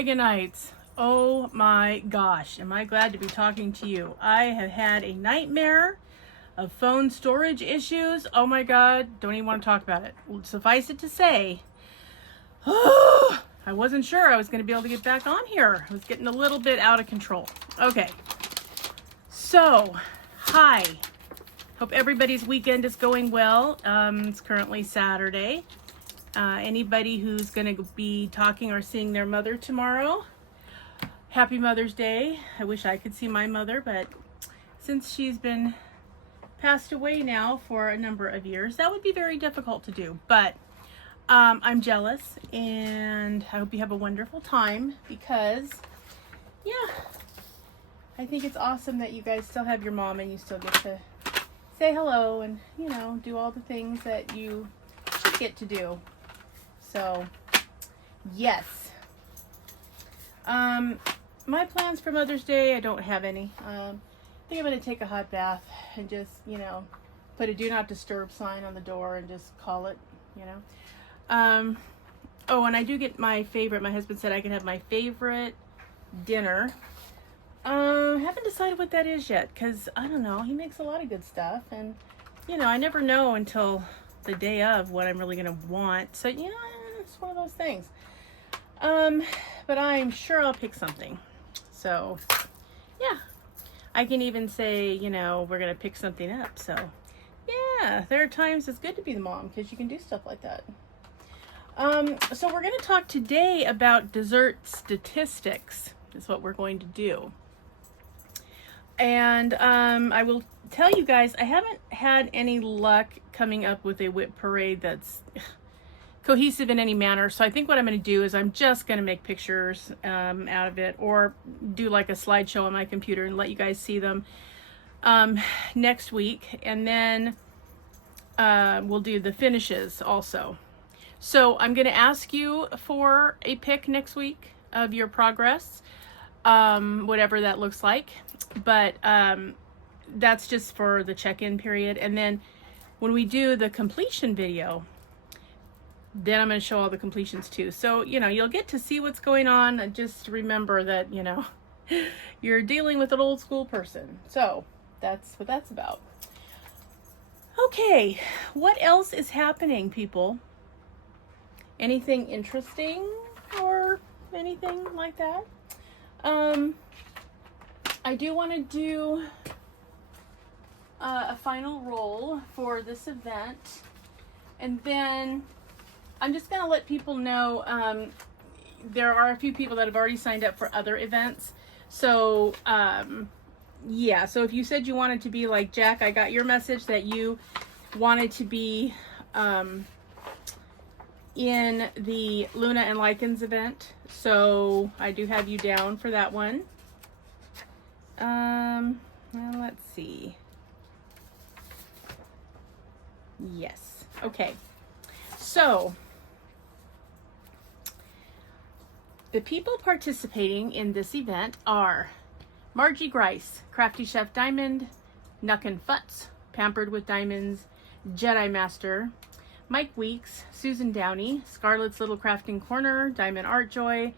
Dragonites. Oh my gosh, am I glad to be talking to you. I have had a nightmare of phone storage issues. Oh my God, don't even want to talk about it. Suffice it to say, I wasn't sure I was going to be able to get back on here. I was getting a little bit out of control. Okay, so, hi. Hope everybody's weekend is going well. It's currently Saturday. Anybody who's going to be talking or seeing their mother tomorrow, happy Mother's Day. I wish I could see my mother, but since she's been passed away now for a number of years, that would be very difficult to do. But I'm jealous, and I hope you have a wonderful time because, yeah, I think it's awesome that you guys still have your mom and you still get to say hello and, you know, do all the things that you should get to do. So, yes. My plans for Mother's Day, I don't have any. I think I'm going to take a hot bath and just, you know, put a do not disturb sign on the door and just call it, you know. Oh, and I do get my favorite. My husband said I can have my favorite dinner. Haven't decided what that is yet because, I don't know, he makes a lot of good stuff. And, you know, I never know until the day of what I'm really going to want. So, you know, it's one of those things. But I'm sure I'll pick something. So, yeah. I can even say, you know, we're going to pick something up. So, yeah, there are times it's good to be the mom because you can do stuff like that. So we're going to talk today about dessert statistics is what we're going to do. And I will tell you guys, I haven't had any luck coming up with a whip parade that's cohesive in any manner. So I think what I'm going to do is I'm just going to make pictures out of it or do like a slideshow on my computer and let you guys see them next week. And then we'll do the finishes also. So I'm going to ask you for a pic next week of your progress, whatever that looks like. But that's just for the check-in period. And then when we do the completion video, then I'm going to show all the completions too. So, you know, you'll get to see what's going on. Just remember that, you know, you're dealing with an old school person. So that's what that's about. Okay, what else is happening, people? Anything interesting or anything like that? I do want to do a final roll for this event, and then I'm just going to let people know there are a few people that have already signed up for other events. So, yeah, so if you said you wanted to be like Jack, I got your message that you wanted to be in the Luna and Lycans event. So I do have you down for that one. Well, let's see. Yes. Okay. So the people participating in this event are Margie Grice, Crafty Chef Diamond, Nuckin Futz, Pampered with Diamonds, Jedi Master, Mike Weeks, Susan Downey, Scarlett's Little Crafting Corner, Diamond Art Joy,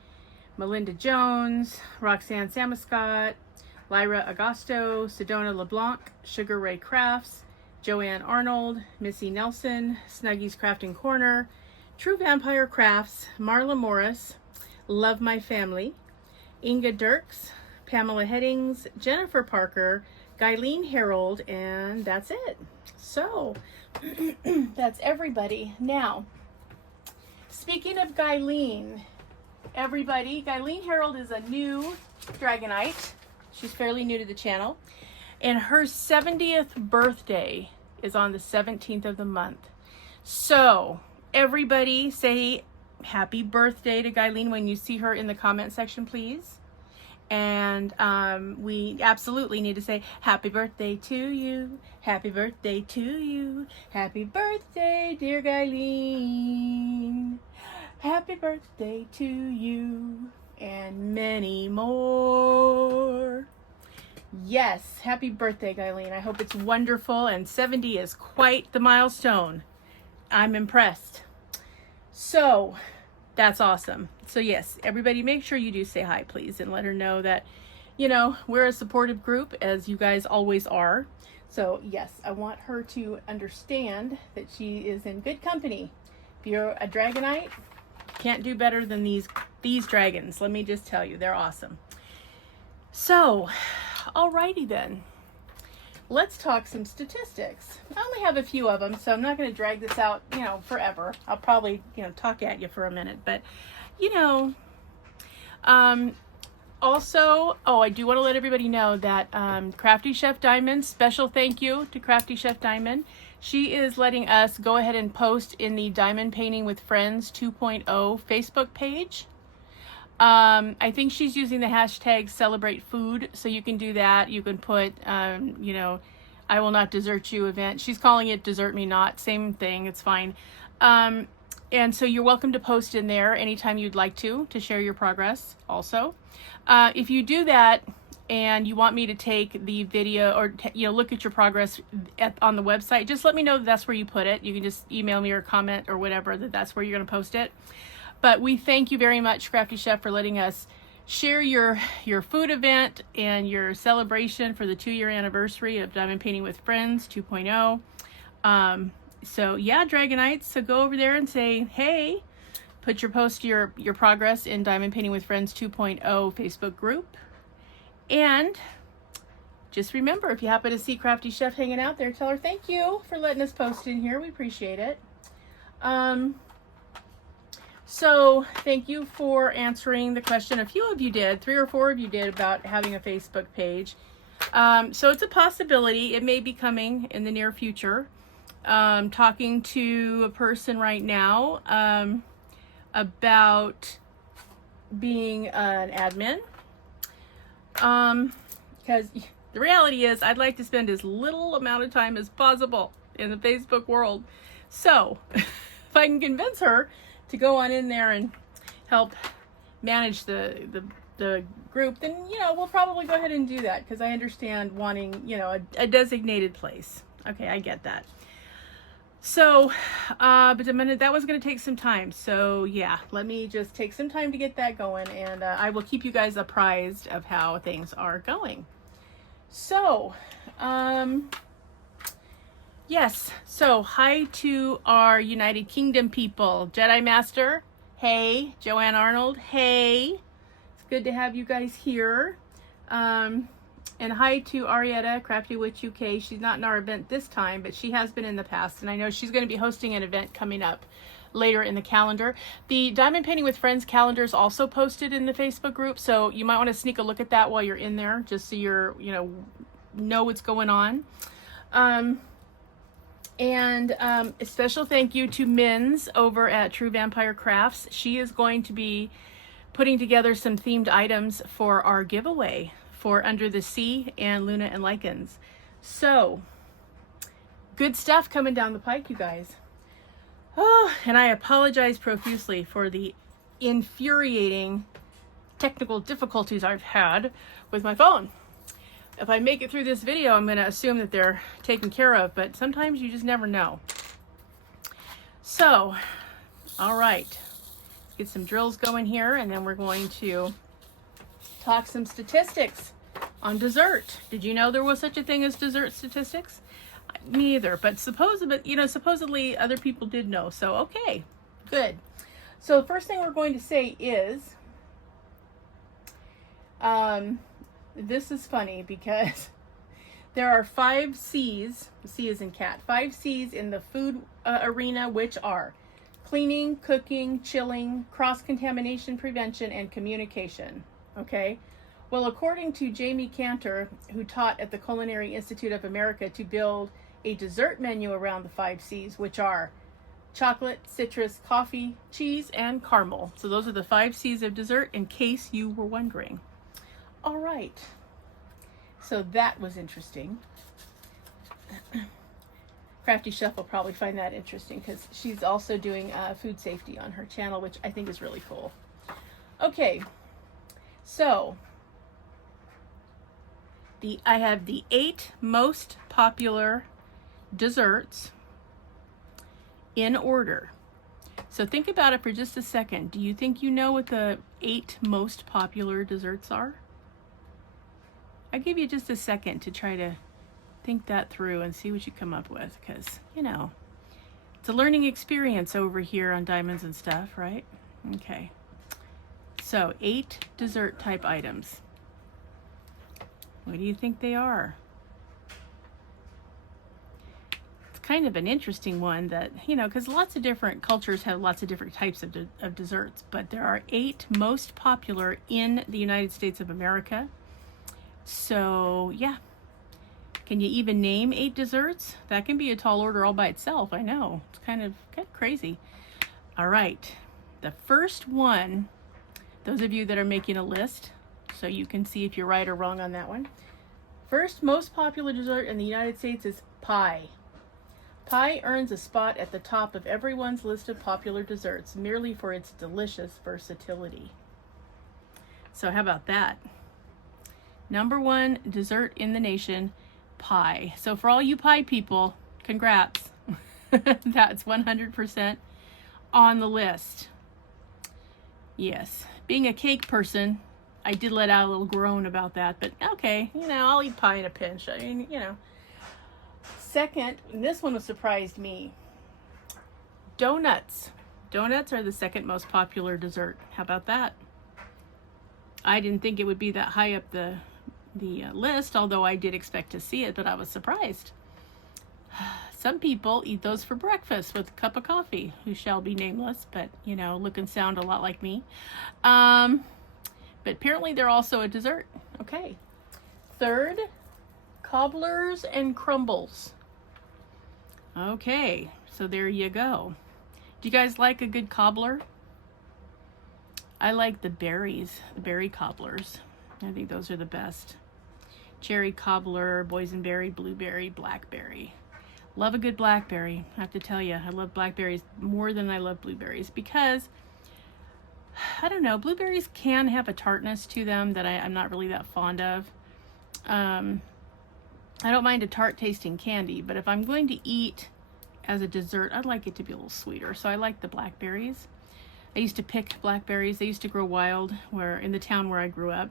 Melinda Jones, Roxanne Samuscott, Lyra Agosto, Sedona LeBlanc, Sugar Ray Crafts, Joanne Arnold, Missy Nelson, Snuggy's Crafting Corner, True Vampire Crafts, Marla Morris, Love My Family, Inga Dirks, Pamela Headings, Jennifer Parker, Guyleen Harold, and that's it. So, that's everybody. Now, speaking of Guyleen, everybody, Guyleen Harold is a new Dragonite. She's fairly new to the channel. And her 70th birthday is on the 17th of the month. So, everybody say happy birthday to Guyleen when you see her in the comment section, please. And we absolutely need to say happy birthday to you, happy birthday to you, happy birthday, dear Guyleen, happy birthday to you, and many more. Yes, happy birthday, Guyleen. I hope it's wonderful, and 70 is quite the milestone. I'm impressed. So, That's awesome. So yes, everybody make sure you do say hi, please, and let her know that, you know, we're a supportive group, as you guys always are. So yes, I want her to understand that she is in good company. If you're a Dragonite, can't do better than these dragons. Let me just tell you, they're awesome. So, alrighty then. Let's talk some statistics. I only have a few of them, so I'm not going to drag this out, you know, forever. I'll probably, you know, talk at you for a minute, but, you know, also, I do want to let everybody know that Crafty Chef Diamond, special thank you to Crafty Chef Diamond. She is letting us go ahead and post in the Diamond Painting with Friends 2.0 Facebook page. I think she's using the hashtag celebrate food, so you can do that. You can put, you know, I will not desert you event. She's calling it desert me not, same thing, it's fine. And so you're welcome to post in there anytime you'd like to share your progress also. If you do that and you want me to take the video or, you know, look at your progress on the website, just let me know that that's where you put it. You can just email me or comment or whatever that's where you're going to post it. But we thank you very much, Crafty Chef, for letting us share your food event and your celebration for the 2-year anniversary of Diamond Painting with Friends 2.0. So yeah, Dragonites, so go over there and say, hey, put your progress in Diamond Painting with Friends 2.0 Facebook group. And just remember, if you happen to see Crafty Chef hanging out there, tell her thank you for letting us post in here. We appreciate it. So thank you for answering the question. A few of you did, 3 or 4 of you did, about having a Facebook page. So it's a possibility. It may be coming in the near future. Talking to a person right now about being an admin. Because the reality is I'd like to spend as little amount of time as possible in the Facebook world. So if I can convince her to go on in there and help manage the group, then, you know, we'll probably go ahead and do that, because I understand wanting, you know, a designated place. Okay, I get that. So, but that was going to take some time. So yeah, let me just take some time to get that going, and I will keep you guys apprised of how things are going. So, yes, so hi to our United Kingdom people. Jedi Master, hey. Joanne Arnold, hey. It's good to have you guys here. And hi to Arietta, Crafty Witch UK. She's not in our event this time, but she has been in the past, and I know she's going to be hosting an event coming up later in the calendar. The Diamond Painting with Friends calendar is also posted in the Facebook group, so you might want to sneak a look at that while you're in there, just so you're, you know what's going on. And a special thank you to Minz over at True Vampire Crafts. She is going to be putting together some themed items for our giveaway for Under the Sea and Luna and Lycans. So, good stuff coming down the pike, you guys. Oh, and I apologize profusely for the infuriating technical difficulties I've had with my phone. If I make it through this video, I'm going to assume that they're taken care of, but sometimes you just never know. So, all right, let's get some drills going here, and then we're going to talk some statistics on dessert. Did you know there was such a thing as dessert statistics? Me either, but supposedly other people did know. So, okay, good. So the first thing we're going to say is, this is funny because there are 5 C's, C is in cat, 5 C's in the food arena, which are cleaning, cooking, chilling, cross-contamination prevention, and communication. Okay? Well, according to Jamie Cantor, who taught at the Culinary Institute of America to build a dessert menu around the 5 C's, which are chocolate, citrus, coffee, cheese, and caramel. So those are the 5 C's of dessert, in case you were wondering. All right. So that was interesting. Crafty Chef will probably find that interesting, because she's also doing food safety on her channel, which I think is really cool. Okay, so I have the 8 most popular desserts in order. So think about it for just a second. Do you think you know what the 8 most popular desserts are? I'll give you just a second to try to think that through and see what you come up with, because, you know, it's a learning experience over here on Diamonds and Stuff, right? Okay. So 8 dessert type items. What do you think they are? Kind of an interesting one that, you know, because lots of different cultures have lots of different types of desserts, but there are 8 most popular in the United States of America. So yeah, can you even name 8 desserts? That can be a tall order all by itself. I know, it's kind of crazy. All right, the first one, those of you that are making a list so you can see if you're right or wrong on that one. First most popular dessert in the United States is pie. Pie earns a spot at the top of everyone's list of popular desserts merely for its delicious versatility. So how about that? Number 1 dessert in the nation, pie. So for all you pie people, congrats. That's 100% on the list. Yes, being a cake person, I did let out a little groan about that, but okay, you know, I'll eat pie in a pinch. I mean, you know. Second, and this one surprised me, donuts. Donuts are the second most popular dessert. How about that? I didn't think it would be that high up the list, although I did expect to see it, but I was surprised. Some people eat those for breakfast with a cup of coffee, who shall be nameless, but, you know, look and sound a lot like me. But apparently they're also a dessert. Okay. Third, cobblers and crumbles. Okay, so there you go. Do you guys like a good cobbler? I like the berries, the berry cobblers. I think those are the best. Cherry cobbler, boysenberry, blueberry, blackberry. Love a good blackberry. I have to tell you, I love blackberries more than I love blueberries because, I don't know, blueberries can have a tartness to them that I'm not really that fond of. I don't mind a tart tasting candy, but if I'm going to eat as a dessert, I'd like it to be a little sweeter. So I like the blackberries. I used to pick blackberries. They used to grow wild in the town where I grew up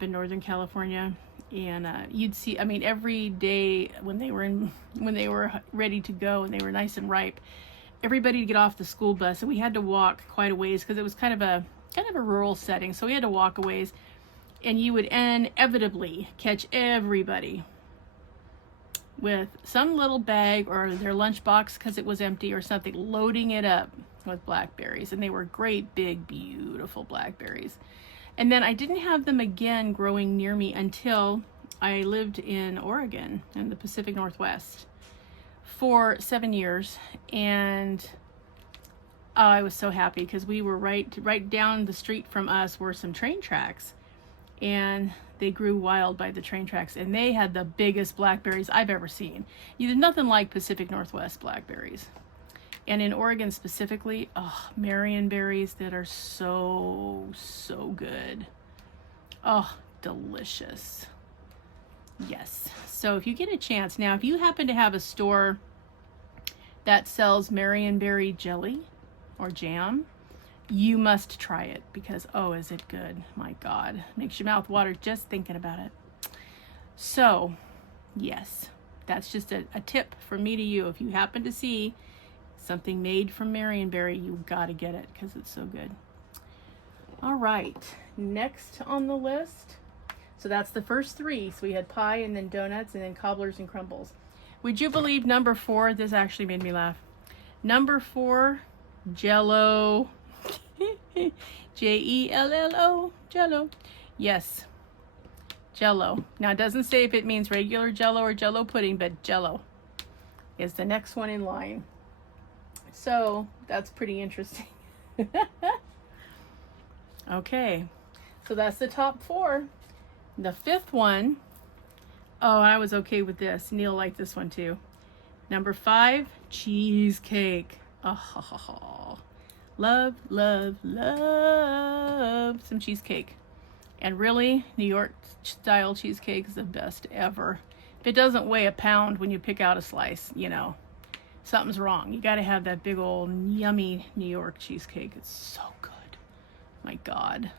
in Northern California. And you'd see, I mean, every day when they were ready to go and they were nice and ripe, everybody would get off the school bus, and we had to walk quite a ways because it was kind of a rural setting. So we had to walk a ways, and you would inevitably catch everybody with some little bag or their lunchbox because it was empty or something, loading it up with blackberries. And they were great, big, beautiful blackberries. And then I didn't have them again growing near me until I lived in Oregon in the Pacific Northwest for 7 years. And I was so happy because we were right down the street from us were some train tracks. And they grew wild by the train tracks, and they had the biggest blackberries I've ever seen. There's nothing like Pacific Northwest blackberries. And in Oregon specifically, Marion berries that are so, so good. Oh, delicious. Yes. So if you get a chance, now if you happen to have a store that sells marionberry jelly or jam, you must try it because, oh, is it good? My God, makes your mouth water just thinking about it. So, yes, that's just a tip from me to you. If you happen to see something made from marionberry, you gotta get it because it's so good. All right, next on the list. So that's the first 3. So we had pie and then donuts and then cobblers and crumbles. Would you believe number 4? This actually made me laugh. Number 4, Jell-O. Jello, Jell-O. Yes, Jell-O. Now it doesn't say if it means regular Jell-O or Jell-O pudding, but Jell-O is the next one in line. So that's pretty interesting. Okay, so that's the top 4. The 5th one, oh, I was okay with this. Neil liked this one too. Number 5, cheesecake. Oh, love, love, love some cheesecake. And really, New York style cheesecake is the best ever. If it doesn't weigh a pound when you pick out a slice, you know, something's wrong. You got to have that big old yummy New York cheesecake. It's so good. My God.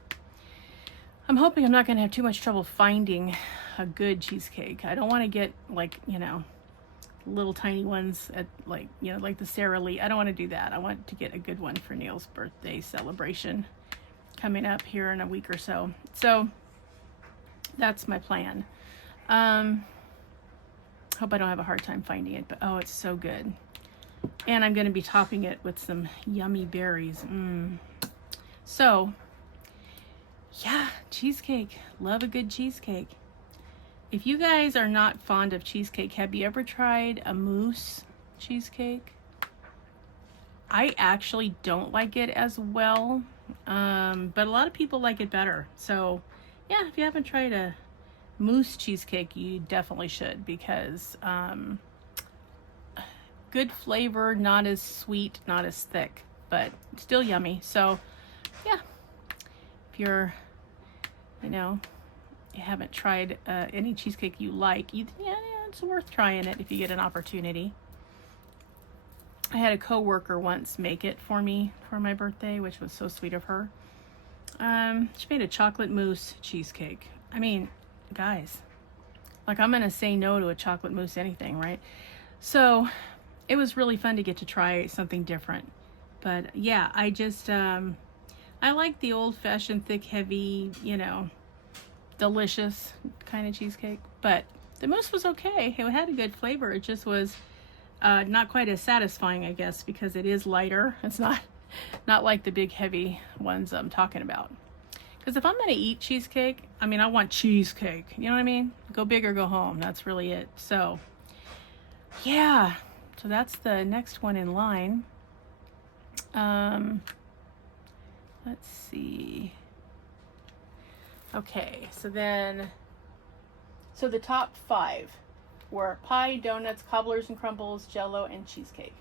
I'm hoping I'm not going to have too much trouble finding a good cheesecake. I don't want to get like, you know, little tiny ones at like, you know, like the Sara Lee. I don't want to do that. I want to get a good one for Neil's birthday celebration coming up here in a week or so. So that's my plan. Hope I don't have a hard time finding it, but oh, it's so good. And I'm going to be topping it with some yummy berries. So yeah, cheesecake. Love a good cheesecake. If you guys are not fond of cheesecake, have you ever tried a mousse cheesecake? I actually don't like it as well, but a lot of people like it better. So yeah, if you haven't tried a mousse cheesecake, you definitely should, because good flavor, not as sweet, not as thick, but still yummy. So yeah, if you're, you know, you haven't tried any cheesecake you like, yeah, it's worth trying it if you get an opportunity. I had a coworker once make it for me for my birthday, which was so sweet of her. She made a chocolate mousse cheesecake. I mean, guys, like, I'm gonna say no to a chocolate mousse anything, right? So it was really fun to get to try something different. But yeah, I just I like the old-fashioned thick, heavy, you know, delicious kind of cheesecake. But the mousse was okay. It had a good flavor. It just was not quite as satisfying, I guess, because it is lighter. It's not like the big heavy ones I'm talking about. Because if I'm going to eat cheesecake, I mean, I want cheesecake. You know what I mean? Go big or go home. That's really it. So, yeah. So that's the next one in line. Let's see. Okay, so the top 5 were pie, donuts, cobblers and crumbles, jello, and cheesecake.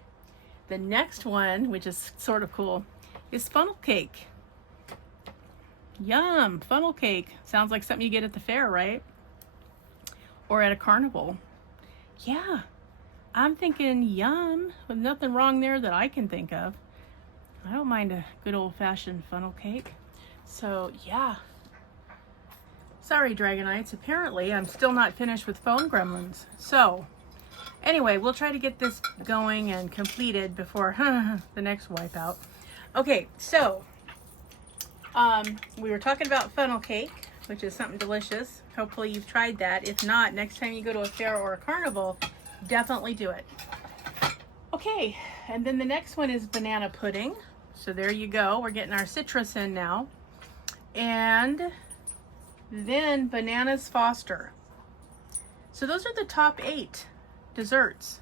The next one, which is sort of cool, is funnel cake. Yum, funnel cake. Sounds like something you get at the fair, right? Or at a carnival. Yeah, I'm thinking yum, with nothing wrong there that I can think of. I don't mind a good old-fashioned funnel cake. So, yeah. Sorry, Dragonites. Apparently, I'm still not finished with phone gremlins. So, anyway, we'll try to get this going and completed before the next wipeout. Okay, so, we were talking about funnel cake, which is something delicious. Hopefully you've tried that. If not, next time you go to a fair or a carnival, definitely do it. Okay, and then the next one is banana pudding. So there you go. We're getting our citrus in now. And then bananas Foster. So those are the top 8 desserts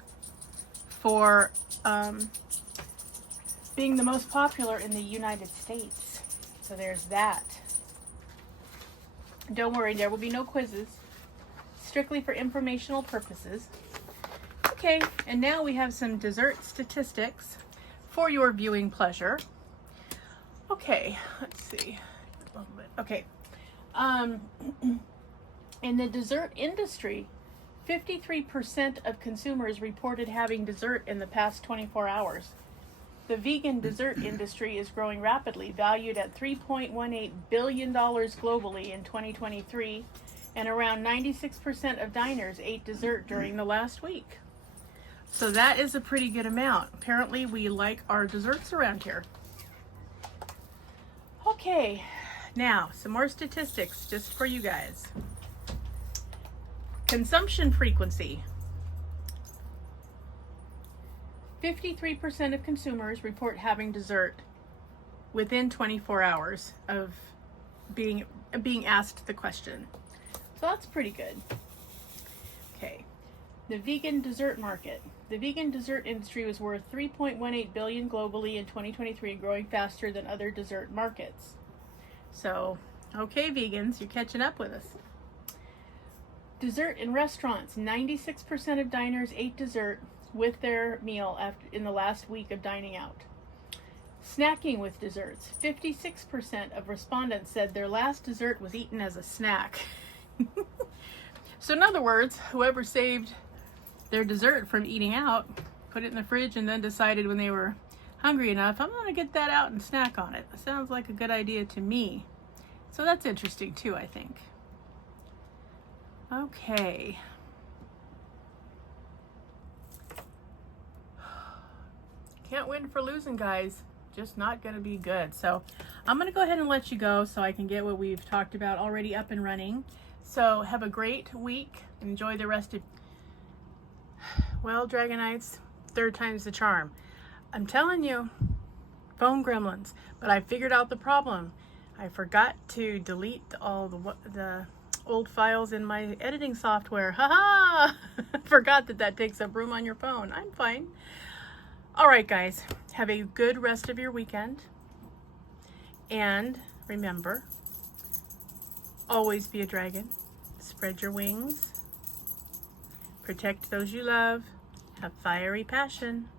for being the most popular in the United States. So there's that. Don't worry, there will be no quizzes. Strictly for informational purposes. Okay, and now we have some dessert statistics for your viewing pleasure. Okay, let's see. A little bit. Okay. In the dessert industry, 53% of consumers reported having dessert in the past 24 hours. The vegan dessert industry is growing rapidly, valued at $3.18 billion globally in 2023, and around 96% of diners ate dessert during the last week. So that is a pretty good amount. Apparently we like our desserts around here. Okay, now some more statistics just for you guys. Consumption frequency. 53% of consumers report having dessert within 24 hours of being asked the question. So that's pretty good. Okay. The vegan dessert market. The vegan dessert industry was worth $3.18 billion globally in 2023, growing faster than other dessert markets. So, okay, vegans, you're catching up with us. Dessert in restaurants. 96% of diners ate dessert with their meal in the last week of dining out. Snacking with desserts. 56% of respondents said their last dessert was eaten as a snack. So in other words, whoever saved their dessert from eating out put it in the fridge, and then decided when they were hungry enough, I'm gonna get that out and snack on it. That sounds like a good idea to me. So that's interesting too, I think. Okay. Can't win for losing, guys. Just not gonna be good. So I'm gonna go ahead and let you go so I can get what we've talked about already up and running. So have a great week. Enjoy the rest of, well, Dragonites, third time's the charm. I'm telling you, phone gremlins. But I figured out the problem. I forgot to delete all the old files in my editing software. Haha! Forgot that takes up room on your phone. I'm fine. All right, guys, have a good rest of your weekend. And remember, always be a dragon. Spread your wings. Protect those you love. Have fiery passion.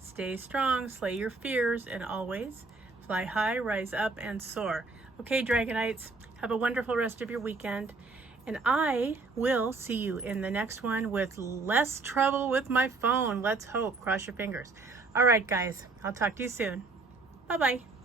Stay strong, slay your fears, and always fly high, rise up, and soar. Okay, Dragonites, have a wonderful rest of your weekend. And I will see you in the next one with less trouble with my phone. Let's hope. Cross your fingers. All right, guys. I'll talk to you soon. Bye-bye.